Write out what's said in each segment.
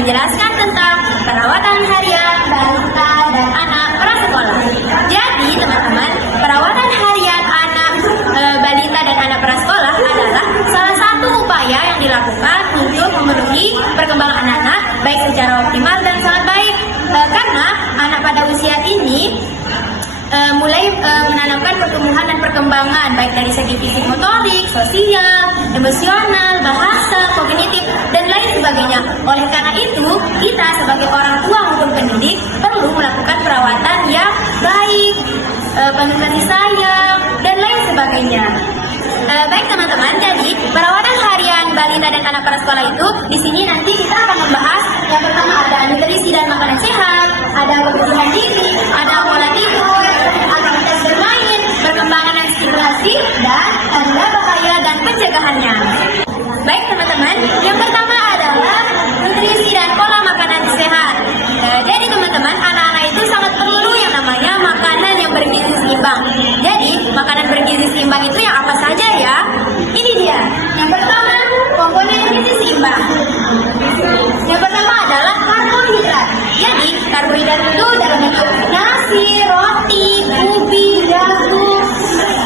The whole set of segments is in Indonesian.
menjelaskan tentang perawatan harian balita dan anak prasekolah. Jadi teman-teman, perawatan harian anak balita dan anak prasekolah adalah salah satu upaya yang dilakukan untuk memenuhi perkembangan anak-anak baik secara optimal dan sangat baik. Karena anak pada usia ini mulai menanamkan pertumbuhan dan perkembangan baik dari segi fisik motorik, sosial, emosional, bahasa, kognitif, dan lain sebagainya. Oleh karena itu, kita sebagai orang tua maupun pendidik perlu melakukan perawatan yang baik, penuh kasih sayang, dan lain sebagainya. Baik teman-teman, jadi perawatan harian balita dan anak prasekolah itu di sini nanti kita akan membahas yang pertama ada nutrisi dan makanan sehat, ada kebutuhan diri, ada pola tidur, aktivitas bermain, perkembangan dan stimulasi, dan tanda bahaya dan pencegahannya. Baik teman-teman, yang pertama adalah nutrisi dan pola makanan sehat. Jadi teman-teman, anak-anak itu sangat perlu yang namanya makanan yang bergizi seimbang. Jadi makanan bergizi seimbang itu yang apa saja ya? Ini dia. Yang pertama, komponen gizi seimbang. Yang pertama adalah karbohidrat. Jadi karbohidrat itu dalam bentuk nasi, roti, ubi, jagung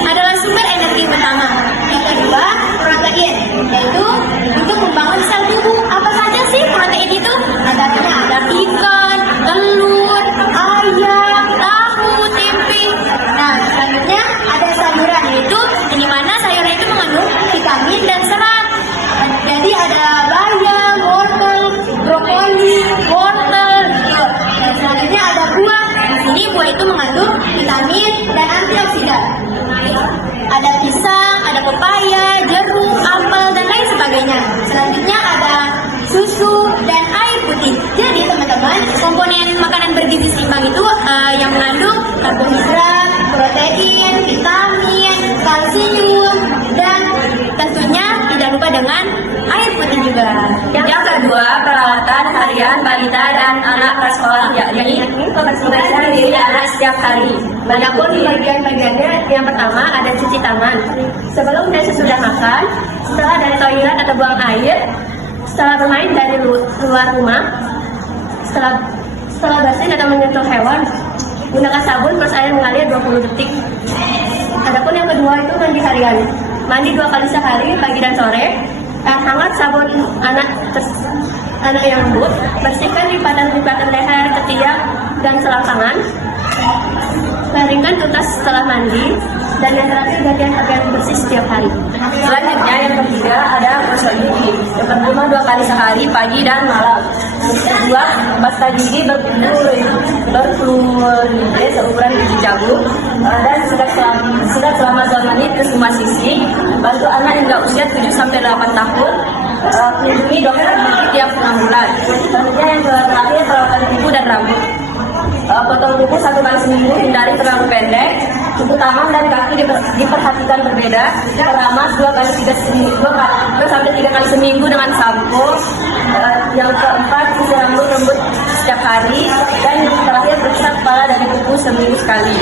adalah sumber energi utama. Yang kedua, protein, yaitu untuk membangun sel tubuh. Apa saja sih protein itu? Ada ikan, telur, ayam, tahu, tempe. Nah, selanjutnya ada sayuran, yaitu di mana sayuran itu mengandung vitamin dan serat. Jadi ada bayam, wortel, brokoli, wortel, gitu. Dan selanjutnya ada buah. Di sini buah itu mengandung vitamin dan antioksidan. Ada pisang, ada pepaya, jeruk, apel, dan lain sebagainya. Selanjutnya ada susu dan air putih. Jadi teman-teman, komponen makanan bergizi seimbang itu yang mengandung karbohidrat, protein, vitamin, kalsium, dan tentunya tidak lupa dengan air putih juga. Yang kedua, perawatan harian balita dan anak prasekolah, yakni pembersihan diri anak setiap hari. Adapun di bagian-bagiannya, yang pertama ada cuci tangan. Sebelum dan sesudah makan, setelah dari toilet atau buang air, setelah bermain dari luar rumah, setelah bersin atau menyentuh hewan, gunakan sabun plus air mengalir 20 detik. Adapun yang kedua itu mandi harian. Mandi 2 kali sehari, pagi dan sore. Air hangat, sabun anak yang lembut. Bersihkan lipatan-lipatan leher, ketiak, dan selangkangan. Keringkan tuntas setelah mandi. Dan yang terakhir, gantian pakaian bersih setiap hari. Selanjutnya yang ketiga ada gosok gigi. Yang pertama 2 kali sehari, pagi dan malam. Yang kedua, pasta gigi berfluoride seukuran biji jagung dan sedang selama 2 menit ke semua sisi. Bantu anak hingga usia 7-8 tahun. Kunjungi dokter gigi tiap 6 bulan. Selanjutnya yang terakhir, perawatan kuku dan rambut. Potong kuku 1 kali seminggu, hindari terlalu pendek. Kuku tangan dan kaki diperhatikan berbeda. Keramas 2-3 kali seminggu dengan sampo. Yang keempat, sisir rambut setiap hari. Dan yang terakhir, periksa kepala dari kuku seminggu sekali.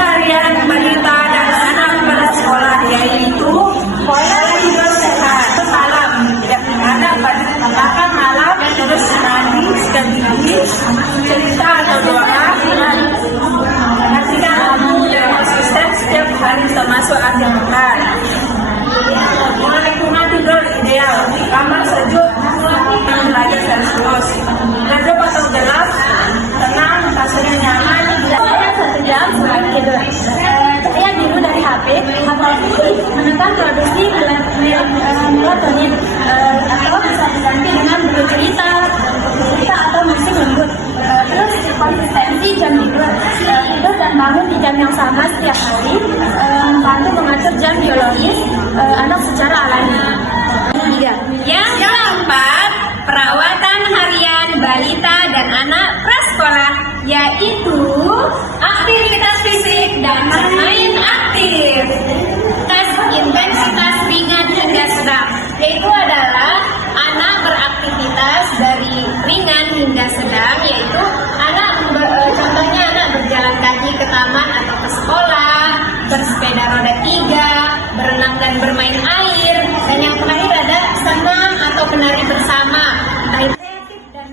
Harian balita dan anak prasekolah yaitu pola tidur sehat malam, tidak ada makan malam, terus mandi sekaligus cerita atau doa, perhatikan lagu yang konsisten setiap hari termasuk akhir pekan. Lingkungan tidur ideal, kamar sejuk 6 derajat Celcius, redup atau gelap, tenang, kasurnya nyaman. 1 jam sebelum tidur. Cahaya biru dari HP menekan produksi melatonin atau bisa diganti dengan buku cerita atau musik lembut. Terus konsistensi jam tidur dan bangun di jam yang sama setiap hari, membantu mengatur jam biologis anak secara alami. Yang keempat, perawatan harian balita dan anak prasekolah, yaitu aktivitas fisik dan bermain aktif. Tes intensitas ringan hingga sedang, yaitu adalah anak beraktivitas dari ringan hingga sedang, yaitu anak contohnya anak berjalan kaki ke taman atau ke sekolah, bersepeda roda 3, berenang dan bermain air, dan yang terakhir ada senam atau menari bersama. Kreatif dan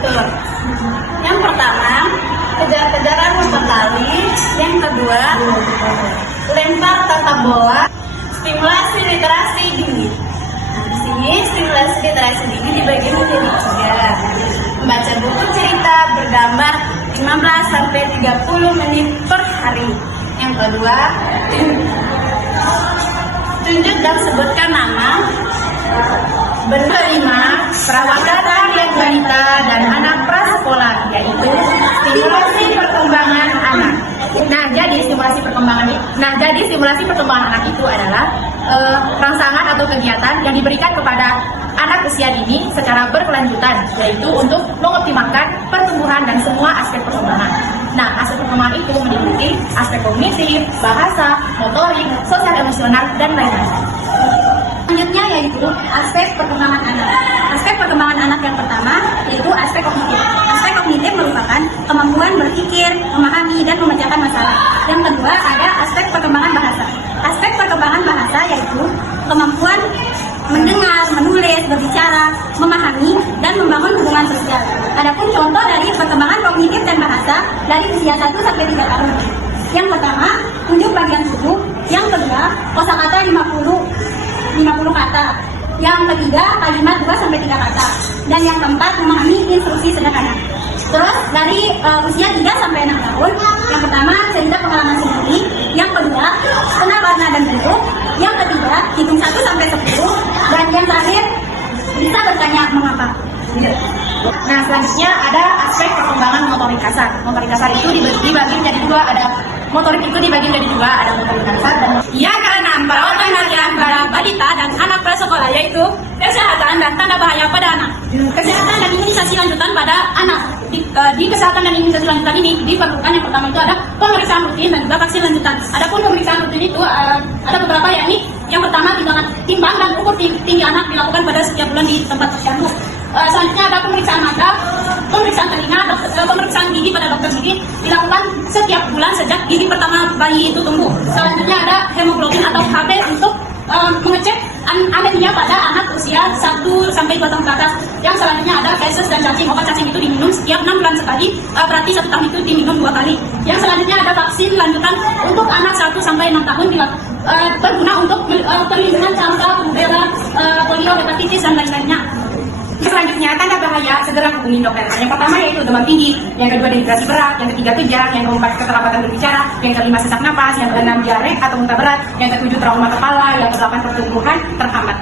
betul. Yang pertama, kejar-kejaran lompat tali. Yang kedua, lempar tata bola. Stimulasi literasi dini. Nah, di sini stimulasi literasi dini dibagi menjadi 3. Membaca buku cerita bergambar 15 sampai 30 menit per hari. Yang kedua, tunjuk dan sebutkan nama. Benda 5, perawatan harian balita dan anak prasekolah, yaitu stimulasi perkembangan anak. Jadi stimulasi perkembangan anak itu adalah rangsangan atau kegiatan yang diberikan kepada anak usia dini secara berkelanjutan, yaitu untuk mengoptimalkan pertumbuhan dan semua aspek perkembangan. Nah, aspek perkembangan itu meliputi aspek kognitif, bahasa, motorik, sosial emosional, dan lain-lain. Selanjutnya yaitu aspek perkembangan anak. Aspek perkembangan anak yang pertama yaitu aspek kognitif. Aspek kognitif merupakan kemampuan berpikir, memahami, dan memecahkan masalah. Yang kedua ada aspek perkembangan bahasa. Aspek perkembangan bahasa yaitu kemampuan mendengar, menulis, berbicara, memahami, dan membangun hubungan sosial. Adapun contoh dari perkembangan kognitif dan bahasa dari usia 1 sampai 3 tahun. Yang pertama, tunjuk bagian tubuh. Yang kedua, kosakata 50 kata. Yang ketiga, kalimat 2 sampai 3 kata. Dan yang keempat, memahami instruksi sederhana. Terus dari usia 3 sampai 6 tahun, yang pertama cerita pengalaman sendiri, yang kedua kenal warna dan bentuk, yang ketiga hitung 1 sampai 10, dan yang terakhir bisa bertanya mengapa. Nah, selanjutnya ada aspek perkembangan motorik kasar. Motorik kasar itu dibagi menjadi 2, ada motorik itu dibagi menjadi 2, ada motorik kasar dan Ya, karena perawatan harian pada balita dan anak prasekolah yaitu kesehatan dan tanda bahaya pada anak. Kesehatan dan imunisasi lanjutan pada anak. Di kesehatan dan imunisasi lanjutan ini diperlukan yang pertama itu ada pemeriksaan rutin dan juga vaksin lanjutan. Adapun pemeriksaan rutin itu ada beberapa, yakni yang pertama timbang dan ukur tinggi anak dilakukan pada setiap bulan di tempat posyandu. Selanjutnya ada pemeriksaan mata, pemeriksaan telinga, pemeriksaan gigi pada dokter gigi dilakukan setiap bulan sejak gigi pertama bayi itu tumbuh. Selanjutnya ada hemoglobin atau HB untuk mengecek anemia pada anak usia 1 sampai 2 tahun ke atas. Yang selanjutnya ada feses dan cacing. Obat cacing itu diminum setiap 6 bulan sekali, berarti 1 tahun itu diminum 2 kali. Yang selanjutnya ada vaksin lanjutan untuk anak 1 sampai 6 tahun berguna untuk perlindungan campak, rubella, polio, hepatitis, dan lain-lainnya. selanjutnya tanda bahaya segera hubungi dokter. Yang pertama yaitu demam tinggi, yang kedua dehidrasi berat, yang ketiga kejang, yang keempat keterlambatan berbicara, yang kelima sesak napas, yang keenam diare atau muntah berat, yang ketujuh trauma kepala, yang kedelapan pertumbuhan terhambat.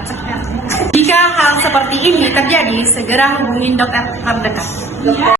Jika hal seperti ini terjadi, segera hubungi dokter terdekat.